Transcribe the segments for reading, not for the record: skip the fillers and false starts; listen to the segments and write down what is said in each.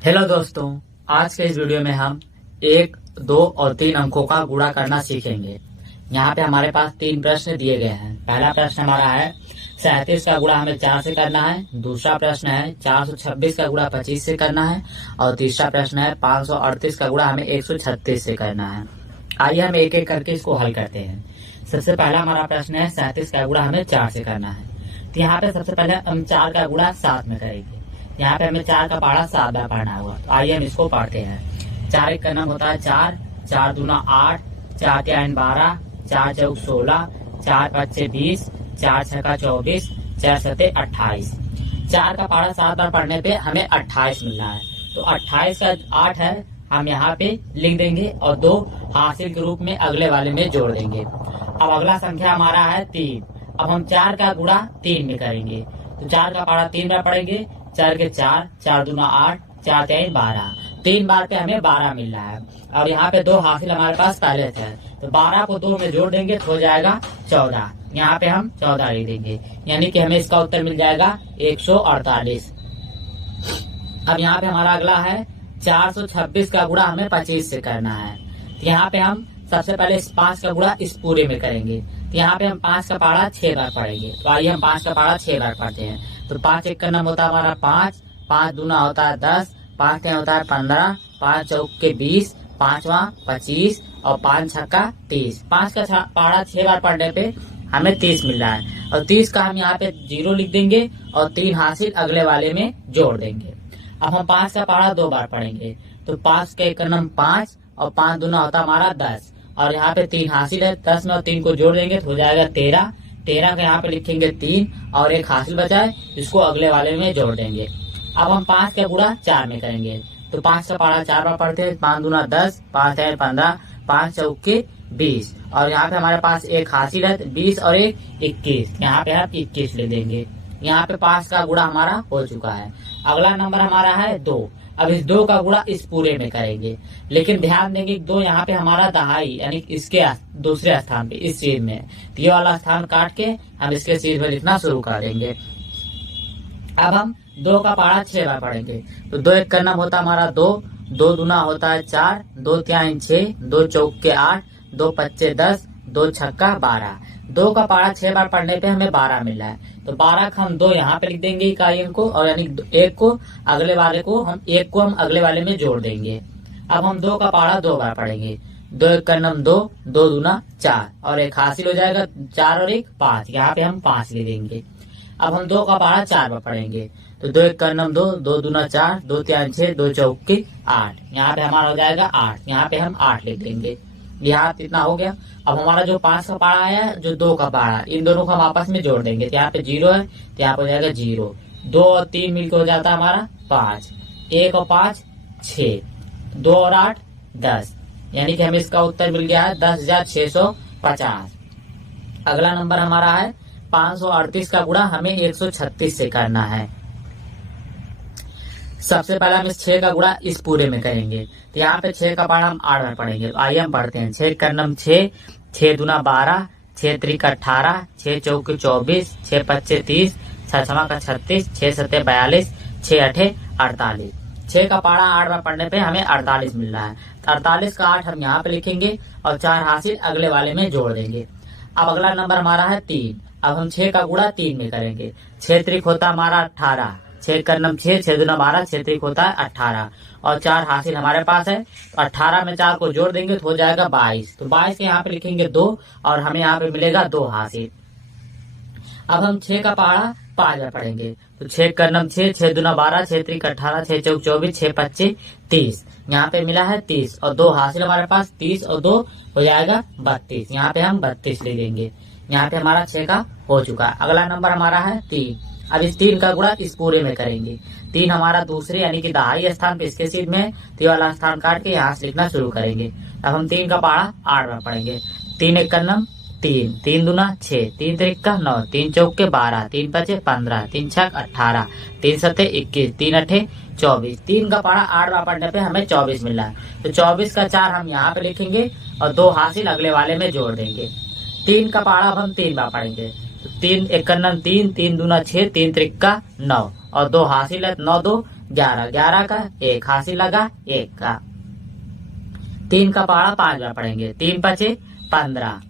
Hello दोस्तों, आज के इस वीडियो में हम 1, 2 और 3 अंकों का गुणा करना सीखेंगे। यहाँ पे हमारे पास 3 प्रश्न दिए गए हैं। पहला प्रश्न हमारा है 37 का गुणा हमें 4 से करना है। दूसरा प्रश्न है 426 का गुणा 25 से करना है। और तीसरा प्रश्न है 538 का गुणा हमें 136 से करना है। आइए हम एक एक करके इसको हल करते हैं। सबसे पहला हमारा प्रश्न है 37 का गुणा हमें 4 से करना है। तो यहाँ पे सबसे पहले हम 4 का गुणा 7 में करेंगे। यहाँ पे हमें 4 का पहाड़ा 7 बार पढ़ना होगा। तो आइए हम इसको पढ़ते हैं। 4 एक का नाम होता है 4, 4 दूना 8, 4 तिहाई 12, 4 चौक 16, 4 पच्चे 20, 4 छक्का 24, 4 सत्ते 28। 4 का पहाड़ा 7 बार पढ़ने पे हमें 28 मिलना है। तो 28 का 8 है, हम यहाँ पे लिख देंगे और 2 हासिल के रूप में अगले वाले में जोड़ देंगे। अब अगला संख्या हमारा है 3। अब हम 4 का गुणा 3 में करेंगे। तो 4 का पहाड़ा 3 बार पढ़ेंगे। 4 के 4, 4 दूना 8, 4 तिहाई 12। 3 बार पे हमें 12 मिल रहा है। और यहाँ पे 2 हासिल हमारे पास पहले थे, तो 12 को 2 में जोड़ देंगे तो हो जाएगा 14। यहाँ पे हम 14 लिख देंगे, यानी कि हमें इसका उत्तर मिल जाएगा 148। अब यहाँ पे हमारा अगला है 426 का गुणा हमें 25 से करना है। तो यहाँ पे हम सबसे पहले इस 5 का गुणा इस पूरे में करेंगे। तो यहाँ पे हम 5 का पहाड़ा 6 बार पढ़ेंगे। तो आइए हम 5 का पहाड़ा 6 बार पढ़ते हैं। तो 5 एक का नाम होता है हमारा 5, 5 दूना होता है 10, 5 तिहाई होता है 15, 5 चौक के 20, 5वां 25 और 5 छक्का 30। 5 का पहाड़ा 6 बार पढ़ने पे हमें 30 मिल रहा है। और 30 का हम यहाँ पे 0 लिख देंगे और 3 हासिल अगले वाले में जोड़ देंगे। अब हम 5 का पहाड़ा 2 बार पढ़ेंगे। तो 5 का एक नंबर 5 और 5 दूना होता हमारा 10 और यहाँ पे 3 हासिल है। 10 में और 3 को जोड़ देंगे तो हो जाएगा 13। 13 का यहाँ पे लिखेंगे 3 और एक हासिल बचा है, इसको अगले वाले में जोड़ देंगे। अब हम 5 का गुणा 4 में करेंगे। तो 5 का पहाड़ा 4 बार पढ़ते हैं। 5 दूना 10, 5 तिहाई 15, 5 चौके 20 और यहाँ पे हमारे पास एक हासिल है 20 और एक 21। यहाँ पे हम 21 ले देंगे। यहाँ पे 5 का गुणा हमारा हो चुका है। अगला नंबर हमारा है 2। अब इस 2 का गुणा इस पूरे में करेंगे, लेकिन ध्यान देंगे 2 यहाँ पे हमारा दहाई यानी इसके दूसरे स्थान पे इस चीज में, तो ये वाला स्थान काट के हम इसके चीज में लिखना शुरू कर देंगे। अब हम 2 का पहाड़ा 6 बार पढ़ेंगे। तो 2 एक का नाम होता है हमारा 2, 2 दूना होता है 4, 2 तिहाई 6, 2 चौक के 8, 2 पच्चे 10, 2 छक्का 12। 2 का पहाड़ा 6 बार पढ़ने पे हमें 12 मिल रहा है। तो 12 का हम 2 यहाँ पे लिख देंगे इकाइयों को और यानी 1 को अगले वाले को हम 1 को हम अगले वाले में जोड़ देंगे। अब हम 2 का पहाड़ा 2 बार पढ़ेंगे। 2 एक का नाम 2, 2 दूना 4 और एक हासिल हो जाएगा 4 और 1 5। यहाँ पे हम 5 ले देंगे। अब हम 2 का पहाड़ा 4 बार पढ़ेंगे। तो 2 एक का नाम 2, 2 दूना 4, 2 तिहाई 6, 2 चौक के 8। यहाँ पे हमारा हो जाएगा 8। यहाँ पे हम 8 लिख देंगे। यहाँ इतना हो गया। अब हमारा जो 5 का पहाड़ा है, जो 2 का पहाड़ा, इन दोनों को हम आपस में जोड़ देंगे। तो यहाँ पे 0 है तो यहाँ पे हो जाएगा 0। 2 और 3 मिलकर हो जाता है हमारा 5। 1 और 5 6, 2 और 8 10, यानी कि हमें इसका उत्तर मिल गया है 10,650। अगला नंबर हमारा है 538 का गुणा हमें 136 से करना है। सबसे पहले हम इस 6 का गुणा इस पूरे में करेंगे। तो यहाँ पे 6 का पहाड़ा हम 8 बार पढ़ेंगे। तो आइए हम पढ़ते हैं। 6 का नाम 6, 6 दूना 12, 6 त्रिक 18, 6 चौके 24, 6 पच्चे 30, 6 छमा का 36, 6 सत्ते 42, 6 अठे 48। 6 का पहाड़ा 8 बार पढ़ने पे हमें 48 मिल रहा है। तो 48 का 8 हम यहाँ पे लिखेंगे और 4 हासिल अगले वाले में जोड़ देंगे। अब अगला नंबर हमारा है 3। अब हम 6 का गुणा 3 में करेंगे। 6 त्रिक होता हमारा 18, 6 का नाम 6, 6 दूना 12, 6 त्रिक होता है 18 और 4 हासिल हमारे पास है। तो 18 में 4 को जोड़ देंगे तो हो जाएगा 22। तो 22 के यहाँ पे लिखेंगे 2 और हमें यहाँ पे मिलेगा 2 हासिल। अब हम 6 का पहाड़ा 5 बार पढ़ेंगे। तो 6 का नाम 6, 6 दूना 12, 6 त्रिक 18, 6 चौक 24, 6 पच्चे 30। यहाँ पे मिला है 30 और 2 हासिल हमारे पास 30 और 2 हो जाएगा 32। यहाँ पे हम 32 ले देंगे। यहाँ पे हमारा 6 का हो चुका है। अगला नंबर हमारा है 3। अब इस 3 का गुणा इस पूरे में करेंगे। 3 हमारा दूसरे यानी कि दहाई स्थान पे इसके सीध में, तो वाला स्थान काट के यहाँ से लिखना शुरू करेंगे। अब हम 3 का पहाड़ा 8 बार पढ़ेंगे। 3 एक का नाम 3, 3 दूना 6, 3 त्रिक का 9, 3 चौक के 12, 3 पचे 15, 3 छक 18, 3 सत्ते 21, 3 अठे 24। 3 का पहाड़ा 8 बार पढ़ने पे हमें 24 मिला है। तो 24 का 4 हम यहाँ पे लिखेंगे और 2 हासिल अगले वाले में जोड़ देंगे। 3 का पहाड़ा अब हम 3 बार पढ़ेंगे। तो 3 एक का नाम 3, 3 दूना 6, 3 त्रिक का 9 और 2 हासिल है 9 2 11, 11 का 1 हासिल लगा 1 का। 3 का पहाड़ा 5 बार पढ़ेंगे, 3 पचे 15,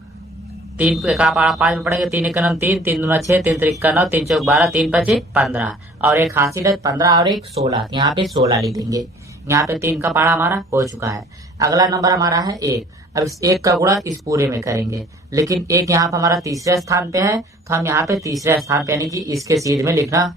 3 का पहाड़ा 5 में पढ़ेंगे, 3 1 3, 3 2 6, 3 3 9, 3 4 12, 3 पचे 15 और 1 हासिल है 15 और 1 16, यहाँ पे 16 लिख देंगे। यहाँ पे 3 का पहाड़ा हमारा हो चुका है। अगला नंबर हमारा है 1। अब इस 1 का गुणा इस पूरे में करेंगे, लेकिन 1 यहाँ पे हमारा तीसरे स्थान पे है, तो हम यहाँ पे तीसरे स्थान पे यानी कि इसके सीध में लिखना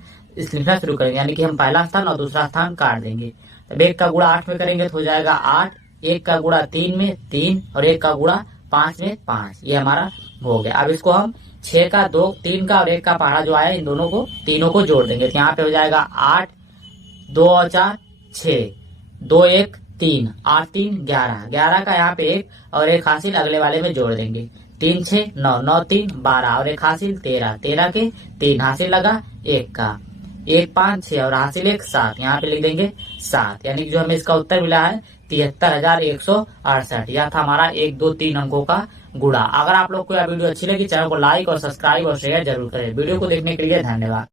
शुरू करेंगे, यानी कि हम पहला स्थान और दूसरा स्थान काट देंगे। अब 1 का गुणा 8 में करेंगे तो हो जाएगा 8, 1 का गुणा 3 में 3 और 1 का गुणा 5 में 5, ये हमारा हो गया। अब इसको हम 6 का 2, 3 का और 1 का पहाड़ा जो आया इन दोनों को तीनों को जोड़ देंगे, तो यहाँ पे हो जाएगा 8, 2 और 4 6, 2 1 3, 8 3 11, 11 का यहाँ पे 1 और 1 हासिल अगले वाले में जोड़ देंगे, 3 6 9, 9 3 12 और 1 हासिल 13, 13 के 3 हासिल लगा 1 का, 1 5 6 और हासिल 1 7, यहाँ पे लिख देंगे 7, यानी कि जो हमें इसका उत्तर मिला है 73,168। यह था हमारा 1 2 3 अंकों का गुणा। अगर आप लोग को यह वीडियो अच्छी लगी, चैनल को लाइक और सब्सक्राइब और शेयर जरूर करें। वीडियो को देखने के लिए धन्यवाद।